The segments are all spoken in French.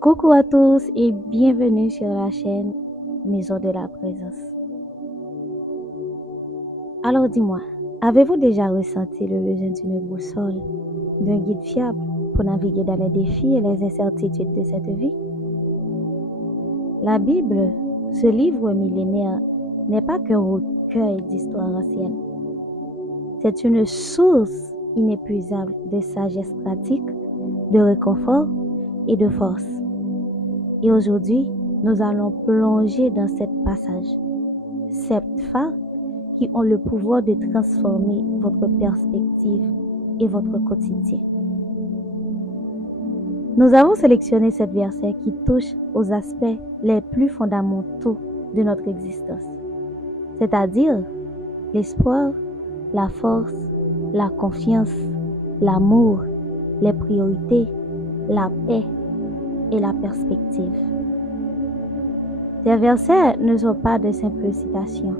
Coucou à tous et bienvenue sur la chaîne Maison de la Présence. Alors dis-moi, avez-vous déjà ressenti le besoin d'une boussole, d'un guide fiable pour naviguer dans les défis et les incertitudes de cette vie? La Bible, ce livre millénaire, n'est pas qu'un recueil d'histoires anciennes. C'est une source inépuisable de sagesse pratique, de réconfort et de force. Et aujourd'hui, nous allons plonger dans cet passage, sept phares qui ont le pouvoir de transformer votre perspective et votre quotidien. Nous avons sélectionné sept versets qui touchent aux aspects les plus fondamentaux de notre existence, c'est-à-dire l'espoir, la force, la confiance, l'amour, les priorités, la paix et la perspective. Ces versets ne sont pas de simples citations.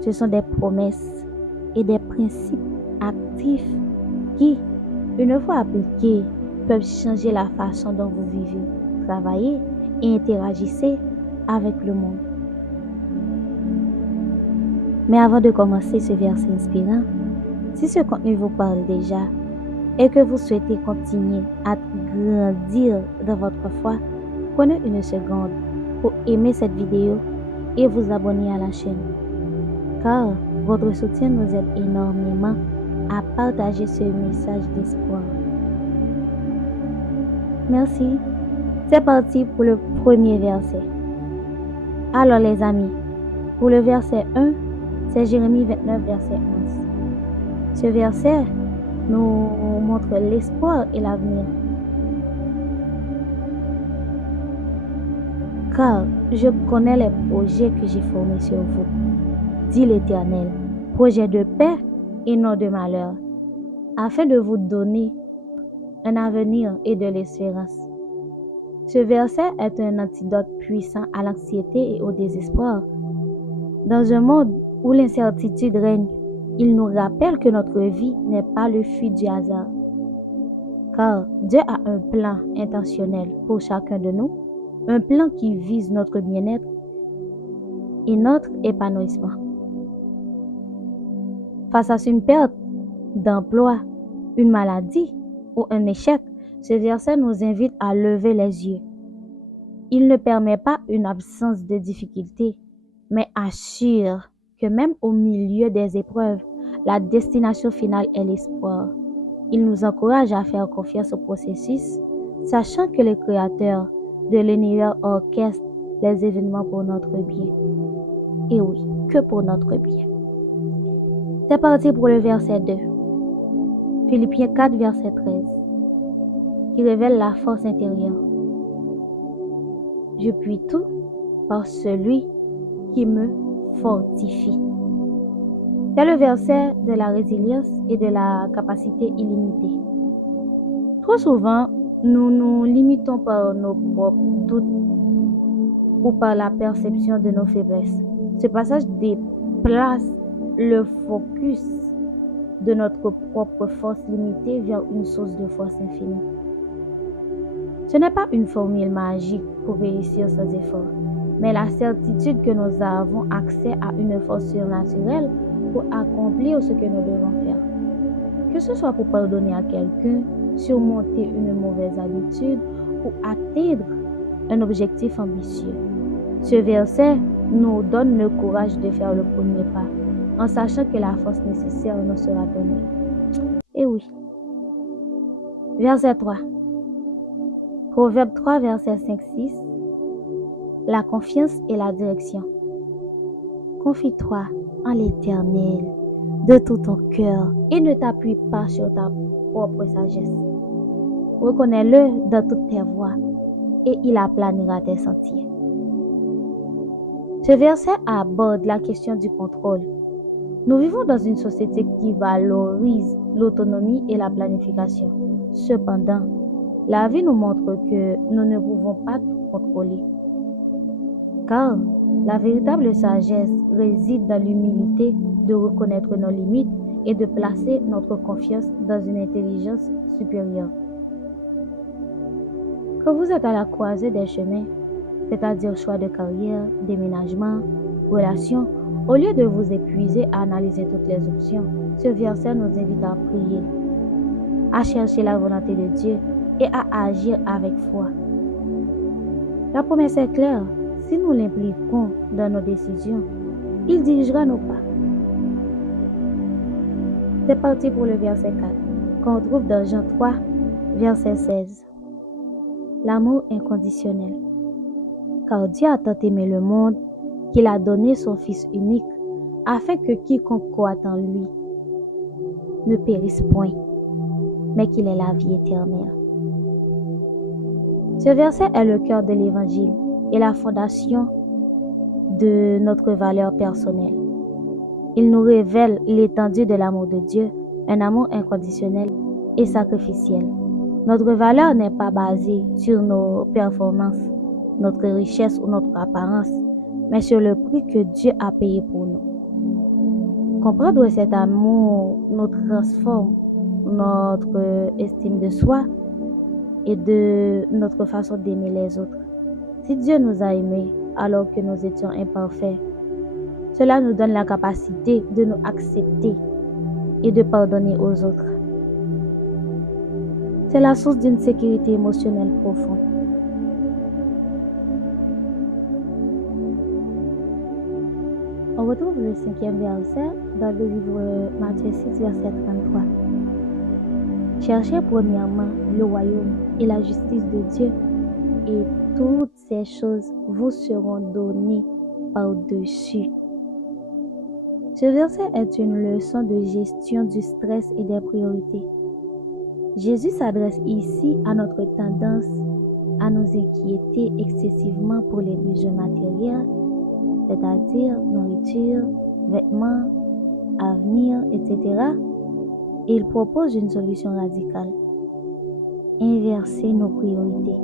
Ce sont des promesses et des principes actifs qui, une fois appliqués, peuvent changer la façon dont vous vivez, travaillez et interagissez avec le monde. Mais avant de commencer ce verset inspirant, si ce contenu vous parle déjà et que vous souhaitez continuer à grandir dans votre foi, prenez une seconde pour aimer cette vidéo et vous abonner à la chaîne, car votre soutien nous aide énormément à partager ce message d'espoir. Merci. C'est parti pour le premier verset. Alors les amis, pour le verset 1, c'est Jérémie 29, verset 11. Ce verset nous montre l'espoir et l'avenir. Car je connais les projets que j'ai formés sur vous, dit l'Éternel, projets de paix et non de malheur, afin de vous donner un avenir et de l'espérance. Ce verset est un antidote puissant à l'anxiété et au désespoir. Dans un monde où l'incertitude règne, il nous rappelle que notre vie n'est pas le fruit du hasard. Car Dieu a un plan intentionnel pour chacun de nous, un plan qui vise notre bien-être et notre épanouissement. Face à une perte d'emploi, une maladie ou un échec, ce verset nous invite à lever les yeux. Il ne permet pas une absence de difficultés, mais assure que même au milieu des épreuves, la destination finale est l'espoir. Il nous encourage à faire confiance au processus, sachant que le Créateur de l'univers orchestre les événements pour notre bien. Et oui, que pour notre bien. C'est parti pour le verset 2. Philippiens 4, verset 13, qui révèle la force intérieure. Je puis tout par celui qui me fortifie. C'est le verset de la résilience et de la capacité illimitée. Trop souvent, nous nous limitons par nos propres doutes ou par la perception de nos faiblesses. Ce passage déplace le focus de notre propre force limitée vers une source de force infinie. Ce n'est pas une formule magique pour réussir sans effort, mais la certitude que nous avons accès à une force surnaturelle pour accomplir ce que nous devons faire. Que ce soit pour pardonner à quelqu'un, surmonter une mauvaise habitude ou atteindre un objectif ambitieux. Ce verset nous donne le courage de faire le premier pas, en sachant que la force nécessaire nous sera donnée. Et oui. Verset 3. Proverbe 3, verset 5-6. La confiance et la direction. Confie-toi en l'Éternel de tout ton cœur et ne t'appuie pas sur ta propre sagesse. Reconnais-le dans toutes tes voies et il aplanira tes sentiers. Ce verset aborde la question du contrôle. Nous vivons dans une société qui valorise l'autonomie et la planification. Cependant, la vie nous montre que nous ne pouvons pas tout contrôler. Car la véritable sagesse réside dans l'humilité de reconnaître nos limites et de placer notre confiance dans une intelligence supérieure. Quand vous êtes à la croisée des chemins, c'est-à-dire choix de carrière, déménagement, relations, au lieu de vous épuiser à analyser toutes les options, ce verset nous invite à prier, à chercher la volonté de Dieu et à agir avec foi. La promesse est claire, si nous l'impliquons dans nos décisions, il dirigera nos pas. C'est parti pour le verset 4, qu'on trouve dans Jean 3, verset 16. L'amour inconditionnel. Car Dieu a tant aimé le monde qu'il a donné son Fils unique, afin que quiconque croit en lui ne périsse point, mais qu'il ait la vie éternelle. Ce verset est le cœur de l'Évangile et la fondation de notre valeur personnelle. Il nous révèle l'étendue de l'amour de Dieu, un amour inconditionnel et sacrificiel. Notre valeur n'est pas basée sur nos performances, notre richesse ou notre apparence, mais sur le prix que Dieu a payé pour nous. Comprendre cet amour nous transforme notre estime de soi et de notre façon d'aimer les autres. Si Dieu nous a aimés alors que nous étions imparfaits, cela nous donne la capacité de nous accepter et de pardonner aux autres. C'est la source d'une sécurité émotionnelle profonde. On retrouve le 5e verset dans le livre Matthieu 6, verset 33. Cherchez premièrement le royaume et la justice de Dieu, et toutes ces choses vous seront données par-dessus. Ce verset est une leçon de gestion du stress et des priorités. Jésus s'adresse ici à notre tendance à nous inquiéter excessivement pour les besoins matériels, c'est-à-dire nourriture, vêtements, avenir, etc. Et il propose une solution radicale. Inverser nos priorités.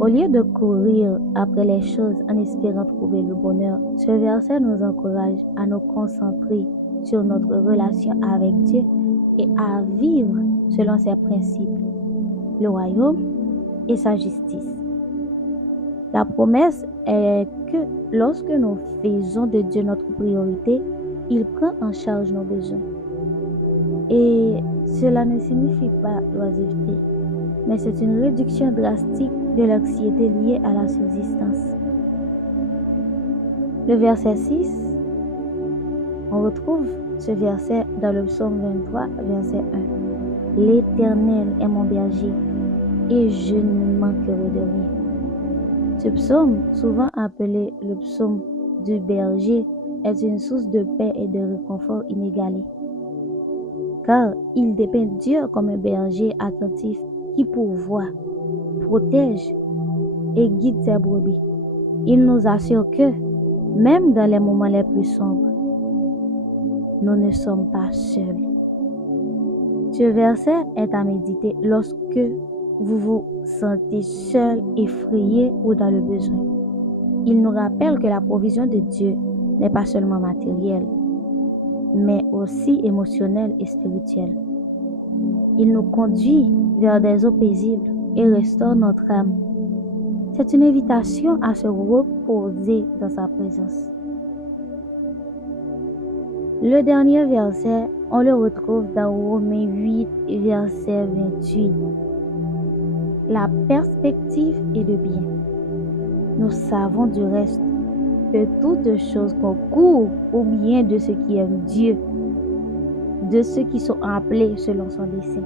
Au lieu de courir après les choses en espérant trouver le bonheur, ce verset nous encourage à nous concentrer sur notre relation avec Dieu et à vivre selon ses principes, le royaume et sa justice. La promesse est que lorsque nous faisons de Dieu notre priorité, il prend en charge nos besoins. Et cela ne signifie pas l'oisiveté, mais c'est une réduction drastique de l'anxiété liée à la subsistance. Le verset 6, on retrouve ce verset dans le psaume 23, verset 1. L'Éternel est mon berger, et je ne manquerai de rien. Ce psaume, souvent appelé le psaume du berger, est une source de paix et de réconfort inégalée. Car il dépeint Dieu comme un berger attentif qui pourvoit, protège et guide ses brebis. Il nous assure que, même dans les moments les plus sombres, nous ne sommes pas seuls. Ce verset est à méditer lorsque vous vous sentez seul, effrayé ou dans le besoin. Il nous rappelle que la provision de Dieu n'est pas seulement matérielle, mais aussi émotionnelle et spirituelle. Il nous conduit vers des eaux paisibles et restaure notre âme. C'est une invitation à se reposer dans sa présence. Le dernier verset, on le retrouve dans Romains 8, verset 28. La perspective est le bien. Nous savons du reste que toutes choses concourent au bien de ceux qui aiment Dieu, de ceux qui sont appelés selon son dessein.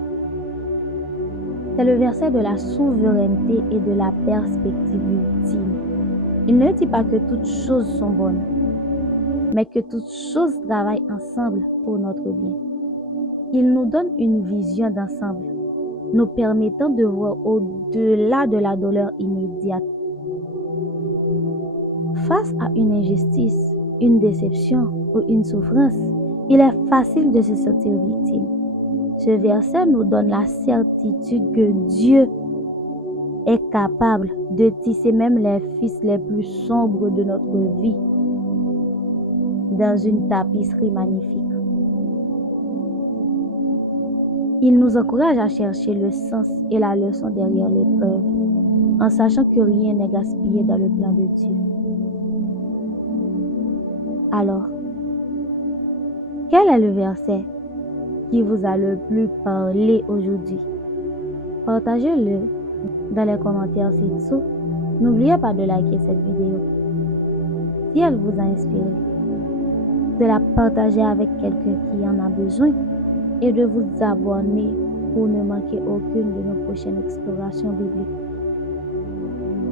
C'est le verset de la souveraineté et de la perspective ultime. Il ne dit pas que toutes choses sont bonnes, mais que toutes choses travaillent ensemble pour notre bien. Il nous donne une vision d'ensemble, nous permettant de voir au-delà de la douleur immédiate. Face à une injustice, une déception ou une souffrance, il est facile de se sentir victime. Ce verset nous donne la certitude que Dieu est capable de tisser même les fils les plus sombres de notre vie dans une tapisserie magnifique. Il nous encourage à chercher le sens et la leçon derrière l'épreuve, en sachant que rien n'est gaspillé dans le plan de Dieu. Alors, quel est le verset qui vous a le plus parlé aujourd'hui? Partagez-le dans les commentaires ci-dessous. N'oubliez pas de liker cette vidéo. Si elle vous a inspiré, de la partager avec quelqu'un qui en a besoin et de vous abonner pour ne manquer aucune de nos prochaines explorations bibliques.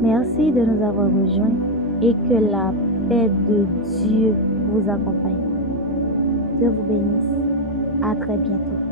Merci de nous avoir rejoints et que la paix de Dieu vous accompagne. Dieu vous bénisse. À très bientôt.